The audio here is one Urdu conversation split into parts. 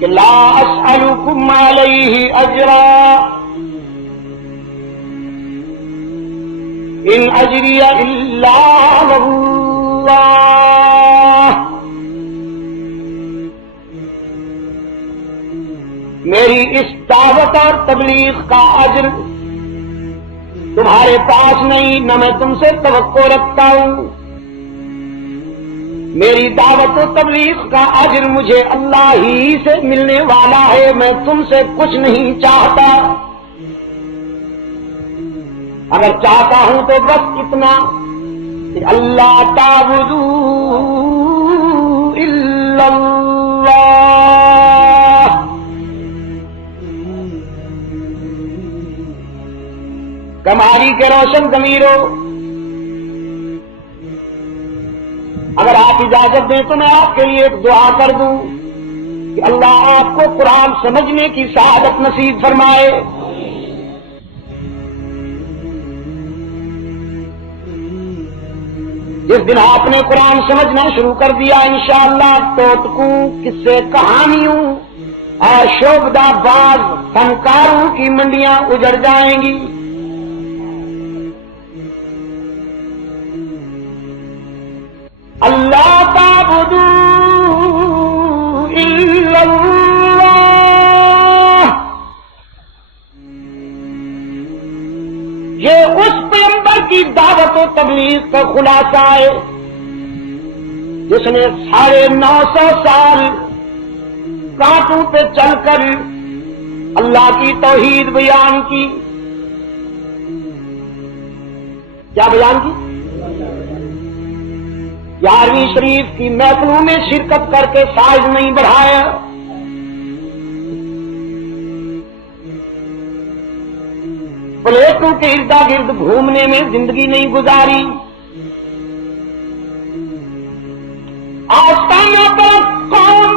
کہ لا اسألکم علیہ اجرا ان اجری الا علی اللہ، میری اس دعوت اور تبلیغ کا اجر تمہارے پاس نہیں، نہ میں تم سے توقع رکھتا ہوں، میری دعوت و تبلیغ کا اجر مجھے اللہ ہی سے ملنے والا ہے، میں تم سے کچھ نہیں چاہتا، اگر چاہتا ہوں تو بس اتنا کہ اللہ تعبدوا الا اللہ، کماری کے روشن ضمیرو، اگر آپ اجازت دیں تو میں آپ کے لیے ایک دعا کر دوں کہ اللہ آپ کو قرآن سمجھنے کی سعادت نصیب فرمائے۔ جس دن آپ نے قرآن سمجھنا شروع کر دیا انشاءاللہ توتکوں، قصے کہانیوں اور شوبدہ باز فنکاروں کی منڈیاں اجڑ جائیں گی۔ اللہ تعبدوا الا اللہ، یہ اس پیغمبر کی دعوت و تبلیغ کا خلاصہ ہے جس نے 950 سال کانٹوں پہ چل کر اللہ کی توحید بیان کی۔ کیا بیان کی؟ 11ویں شریف کی محفلوں میں شرکت کر کے سائز نہیں بڑھایا، پلیٹوں کے ارد گرد گھومنے میں زندگی نہیں گزاری، آستانہ پرست قوم،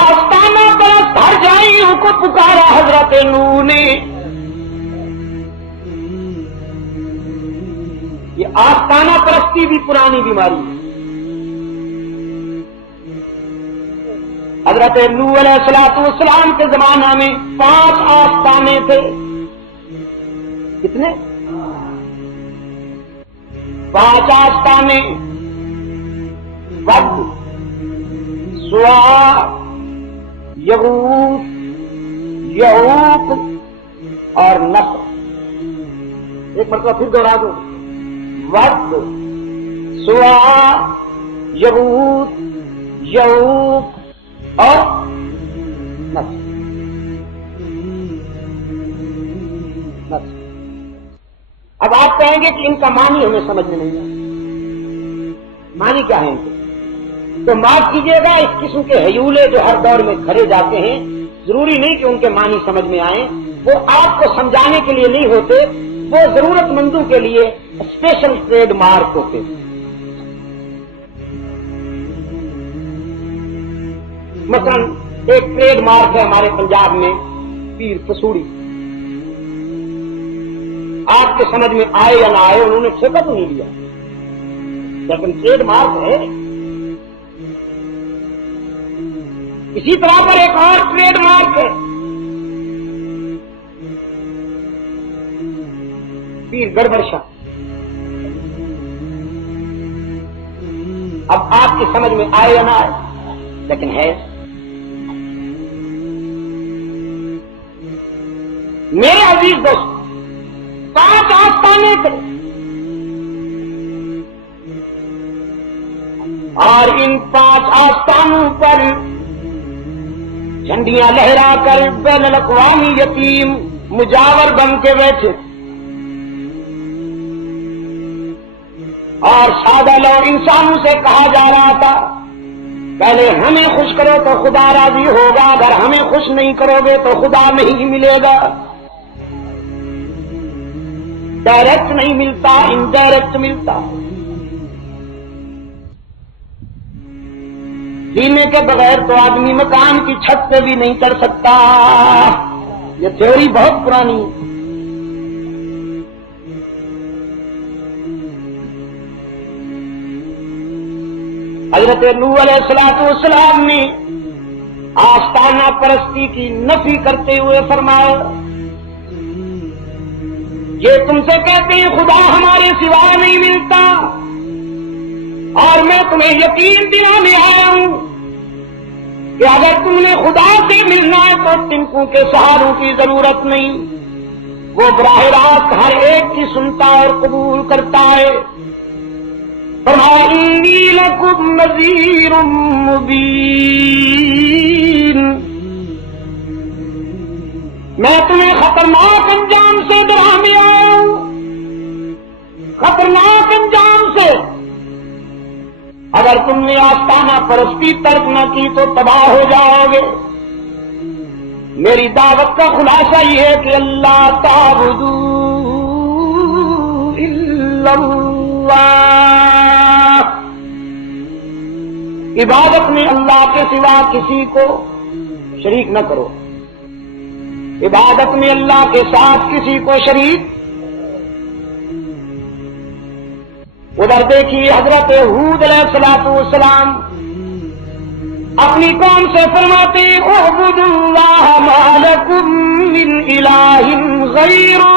آستانہ پرست ہر جائیوں کو پکارا حضرت نوح نے۔ یہ آستانہ پرستی بھی پرانی بیماری ہے۔ حضرت نوح علیہ السلام کے زمانہ میں 5 آستانے تھے۔ کتنے؟ 5 آستانے، ود، سوا، یغوث، یعوق اور نصر۔ ایک مرتبہ پھر دوہرا دو، ود، سوا، یغوث، یعوق اور نصر۔ اب آپ کہیں گے کہ ان کا معنی ہمیں سمجھ میں نہیں آیا، معنی کیا ہے ان کے؟ تو معاف کیجیے گا، اس قسم کے ہیولے جو ہر دور میں کھڑے جاتے ہیں ضروری نہیں کہ ان کے معنی سمجھ میں آئیں، وہ آپ کو سمجھانے کے لیے نہیں ہوتے، وہ ضرورت مندوں کے لیے اسپیشل ٹریڈ مارک ہوتے۔ مثلا ایک ٹریڈ مارک ہے ہمارے پنجاب میں پیر پسوڑی، آپ کے سمجھ میں آئے یا نہ آئے انہوں نے ٹھیکہ تو نہیں لیا، لیکن ٹریڈ مارک ہے۔ اسی طرح پر ایک اور ٹریڈ مارک ہے پیر گڑبڑ شاہ۔ اب آپ کی سمجھ میں آئے یا نہ آئے لیکن ہے۔ میرے عزیز دوست، 5 آستانے تھے اور ان 5 آستانوں پر جھنڈیاں لہرا کر بین الاقوامی یتیم مجاور بن کے بیٹھے، اور سادہ لو انسانوں سے کہا جا رہا تھا پہلے ہمیں خوش کرو تو خدا راضی ہوگا، اگر ہمیں خوش نہیں کرو گے تو خدا نہیں ملے گا۔ ڈائریکٹ نہیں ملتا، انڈائریکٹ ملتا۔ جینے کے بغیر تو آدمی مکان کی چھت پہ بھی نہیں چڑھ سکتا۔ یہ تھیوری بہت پرانی ہے۔ حضرت نوح علیہ السلام نے آستانہ پرستی کی نفی کرتے ہوئے فرمایا یہ تم سے کہتے ہیں خدا ہمارے سوا نہیں ملتا، اور میں تمہیں یقین دلانے آیا ہوں کہ اگر تم نے خدا سے ملنا ہے تو تنکوں کے سہاروں کی ضرورت نہیں، وہ براہ راست ہر ایک کی سنتا اور قبول کرتا ہے۔ فرمایا انی لکم نذیر مبین، میں تمہیں خطرناک انجام سے ڈرانے آیا ہوں، خطرناک انجام سے۔ اگر تم نے آستانہ پرستی ترک نہ کی تو تباہ ہو جاؤ گے۔ میری دعوت کا خلاصہ یہ ہے کہ اللہ تعبدوا الا اللہ، عبادت میں اللہ کے سوا کسی کو شریک نہ کرو، عبادت میں اللہ کے ساتھ کسی کو شریک۔ ادھر دیکھیے حضرت ہود علیہ الصلوۃ والسلام اپنی قوم سے فرماتے اعبدوا اللہ ما لکم من الہ غیرہ،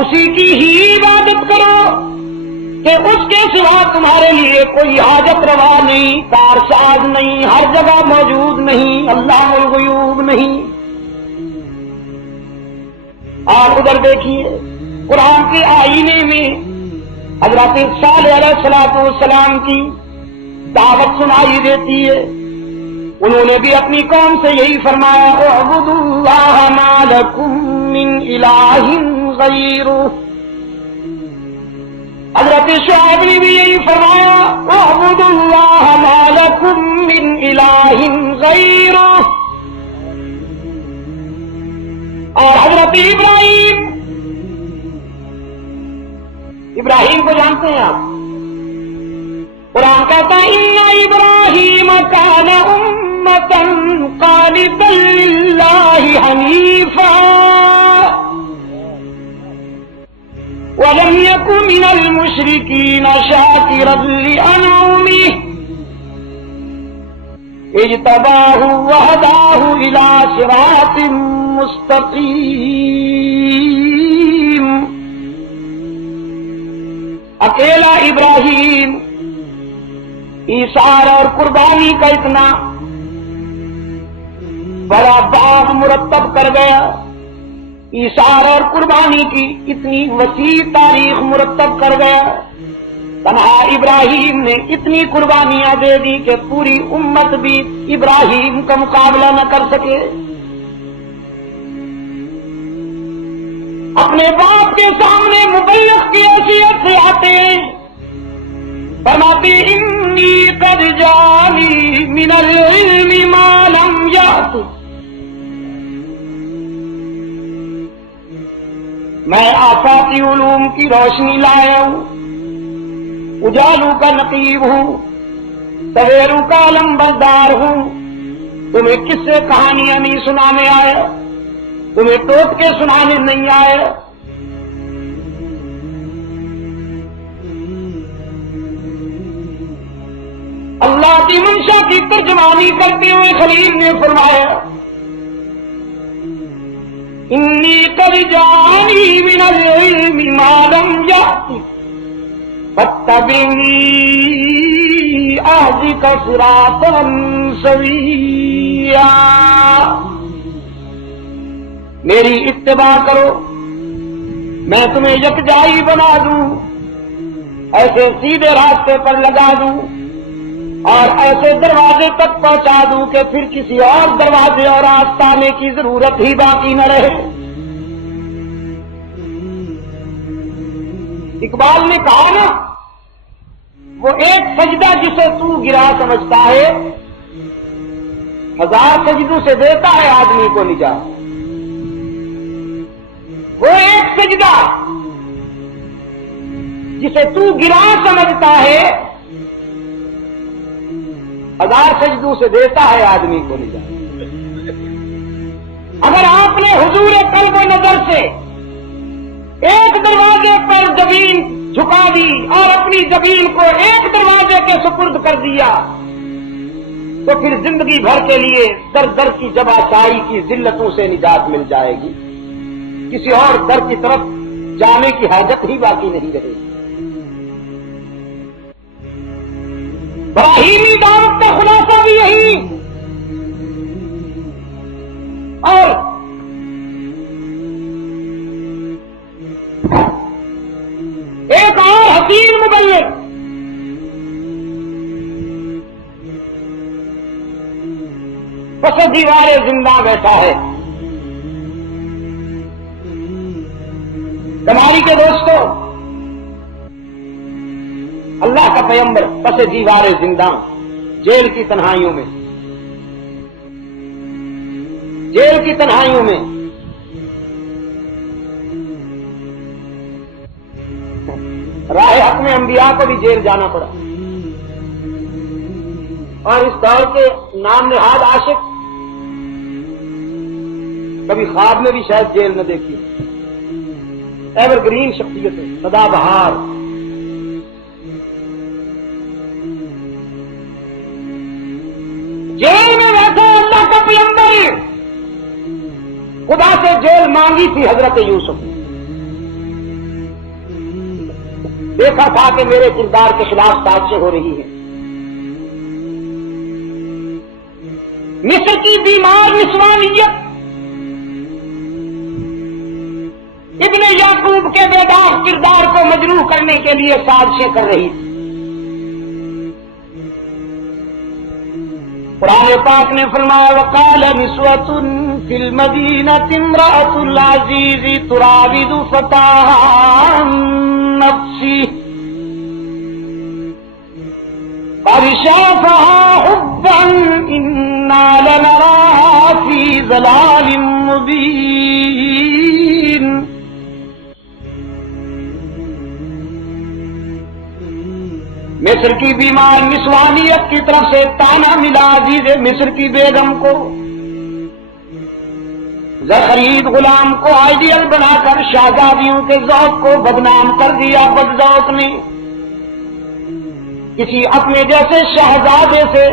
اسی کی ہی عبادت کرو کہ اس کے سوا تمہارے لیے کوئی حاجت روا نہیں، کارساز نہیں، ہر جگہ موجود نہیں، اللہ الغیوب نہیں۔ اور ادھر دیکھیے قرآن کے آئینے میں حضرت صالح علیہ الصلوۃ والسلام کی دعوت سنائی دیتی ہے، انہوں نے بھی اپنی قوم سے یہی فرمایا اعبدوا اللہ ما لکم من الہ غیرہ۔ حضرت شعیب نے بھی یہی فرمایا اعبدوا اللہ ما لکم من الہ غیرہ۔ اور حضرت ابراہیم کو جانتے ہیں آپ؟ قرآن کہتا ہے ان ابراہیم کان امۃ قانتا للہ حنیفا ولم یک من المشرکین شاکرا لانعمہ اجتباہ وہداہ الی صراط مستقیم۔ اکیلا ابراہیم ایثار اور قربانی کا اتنا بڑا باب مرتب کر گیا، ایثار اور قربانی کی اتنی وسیع تاریخ مرتب کر گیا، تنہا ابراہیم نے اتنی قربانیاں دے دی کہ پوری امت بھی ابراہیم کا مقابلہ نہ کر سکے۔ اپنے باپ کے سامنے مبلغ کی حیثیت سے آتے ہیں، فرماتے انی قد جانی من العلم ما لم یأت، میں آفاقی علوم کی روشنی لایا ہوں، اجالوں کا نقیب ہوں، سویروں کا علمبردار ہوں، تمہیں کس سے کہانیاں نہیں سنانے آیا، تمہیں ٹوٹ کے سنانے نہیں آئے۔ اللہ کی منشا کی ترجمانی کرتے ہوئے خلیل نے فرمایا انی قد جانی من العلم ما لم یأت فاتبعنی اہدک صراطا سویا، میری اتباع کرو، میں تمہیں یکجائی بنا دوں، ایسے سیدھے راستے پر لگا دوں اور ایسے دروازے تک پہنچا دوں کہ پھر کسی اور دروازے اور آستانے کی ضرورت ہی باقی نہ رہے۔ اقبال نے کہا نا وہ ایک سجدہ جسے تو گرا سمجھتا ہے 1000 سجدوں سے دیتا ہے آدمی کو نجات۔ وہ ایک سجدہ جسے تو گرا سمجھتا ہے 1000 سجدوں سے دیتا ہے آدمی کو نجات۔ اگر آپ نے حضور قلب و نظر سے ایک دروازے پر زمین جھکا دی اور اپنی زمین کو ایک دروازے کے سپرد کر دیا تو پھر زندگی بھر کے لیے در در کی جب آشائی کی ذلتوں سے نجات مل جائے گی، کسی اور در کی طرف جانے کی حاجت ہی باقی نہیں رہے گی۔ ابراہیمی دعوت کا خلاصہ بھی یہی، اور ایک اور حسین مبلغ پس دیوار زندہ بیٹھا ہے۔ کماری کے دوستوں، اللہ کا پیغمبر پس دیوار زندہ جیل کی تنہائیوں میں، جیل کی تنہائیوں میں راہ حق میں انبیاء کو بھی جیل جانا پڑا، اور اس دور کے نام نہاد عاشق کبھی خواب میں بھی شاید جیل نہ دیکھی، ایور گرین شخصیت ہے، سدا بہار۔ جیل میں بیٹھا اللہ کا پیغمبر، خدا سے جیل مانگی تھی حضرت یوسف، دیکھا تھا کہ میرے کردار کے خلاف سازشیں ہو رہی ہیں۔ مصر کی بیمار نسوانیت ابن یعقوب کے بیدار کردار کو مجروح کرنے کے لیے سازشیں کر رہی تھی۔ قرآن پاک نے فرمایا وقال نسوۃ فی المدینۃ امرأۃ العزیز تراود فتاها عن نفسہ قد شغفها حبا انا لنراها فی ضلال مبین۔ مصر کی بیمار نسوانیت کی طرف سے تانا ملا عزیز مصر کی بیگم کو، زخرید غلام کو آئیڈیل بنا کر شہزادیوں کے ذوق کو بدنام کر دیا۔ بد ذوق نے کسی اپنے جیسے شہزادے سے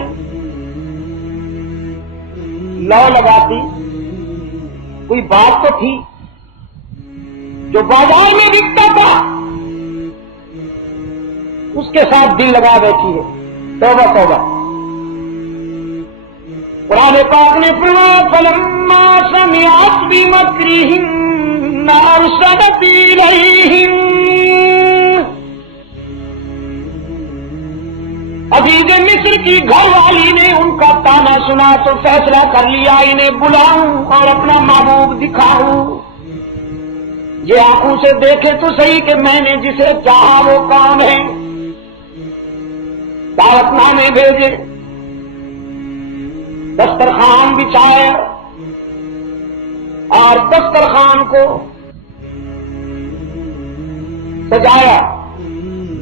لو لگاتی، کوئی بات تو تھی، جو بازار میں بکتا تھا اس کے ساتھ دل لگا بیٹھی ہے۔ توبہ توبہ۔ قرآن پاک نے فرمایا فلما سمعت بمکرہن ارسلت الیہن، عزیز مصر کی گھر والی نے ان کا تانا سنا تو فیصلہ کر لیا انہیں بلاؤں اور اپنا محبوب دکھاؤں، یہ آنکھوں سے دیکھے تو صحیح کہ میں نے جسے چاہا وہ کون ہے۔ دعوت نامے بھیجے، دسترخوان بچھائے اور دسترخوان کو سجایا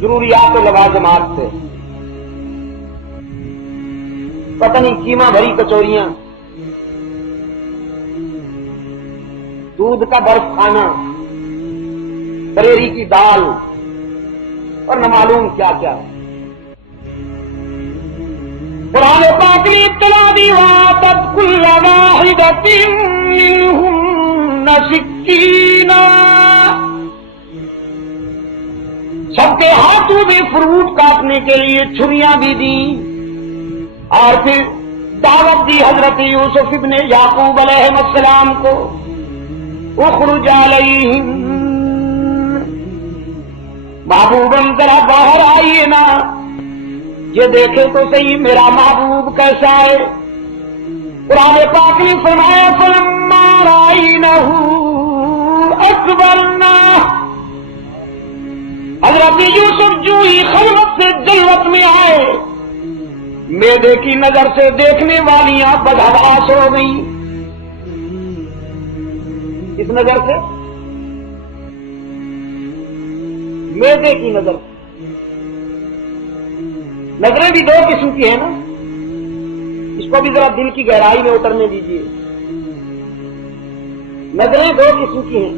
ضروریات و لوازمات سے، پتہ نہیں قیمہ بھری کچوریاں، دودھ کا برف کھانا، بریری کی دال اور نہ معلوم کیا کیا۔ قرآن پاک نے اطلاع دی وَآتَتْ كُلَّ وَاحِدَةٍ مِّنْهُنَّ سِكِّينًا، سب کے ہاتھوں میں فروٹ کاٹنے کے لیے چھریاں بھی دیں، اور پھر دعوت دی حضرت یوسف ابن یعقوب علیہ السلام کو اخرج علیہم، محبوباً ذرا باہر آئیے نا، یہ دیکھے تو صحیح میرا محبوب کیسا ہے۔ قرآن پاک نے فرمایا فلما رأینہ اکبرنا، حضرت یوسف جو ہی خلوت سے جلوت میں آئے، میدے کی نظر سے دیکھنے والیاں بدحواس ہو گئی۔ اس نظر سے، میدے کی نظر، نظریں بھی دو قسم کی ہیں نا، اس کو بھی ذرا دل کی گہرائی میں اترنے دیجیے۔ نظریں دو قسم کی ہیں،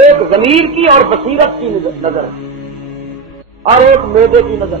ایک ضمیر کی اور بصیرت کی نظر اور ایک معدے کی نظر۔